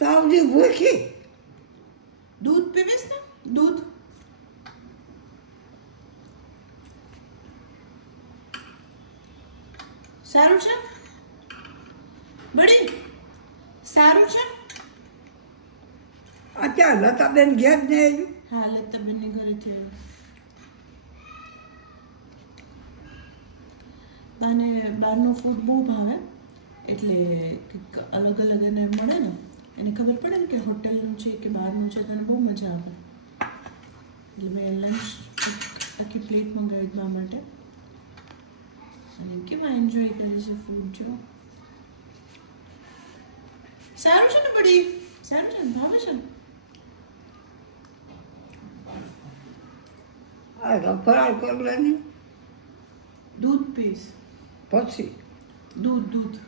તાવજી ભૂખી દૂધ પીવીશ ને દૂધ સારું છે બડી સારું છે અત્યારે લતાબેન ઘેર ને આવ્યું હા લતાબેનની ઘરેથી આવ્યું અને બહારનું ફૂડ બહુ ભાવે એટલે કંઈક અલગ અલગ એને મળે ને એને ખબર પડે ને કે હોટલનું છે કે બહારનું છે તો એને બહુ મજા આવે એટલે મેં લંચ આખી પ્લેટ મંગાવી મા માટે અને કેવા એન્જોય કરે છે ફૂડ જો સારું છે ને બડી સારું છે ને ભાવે છે ને આ ફરાળ કરવાની દૂધ પીસ પછી દૂધ દૂધ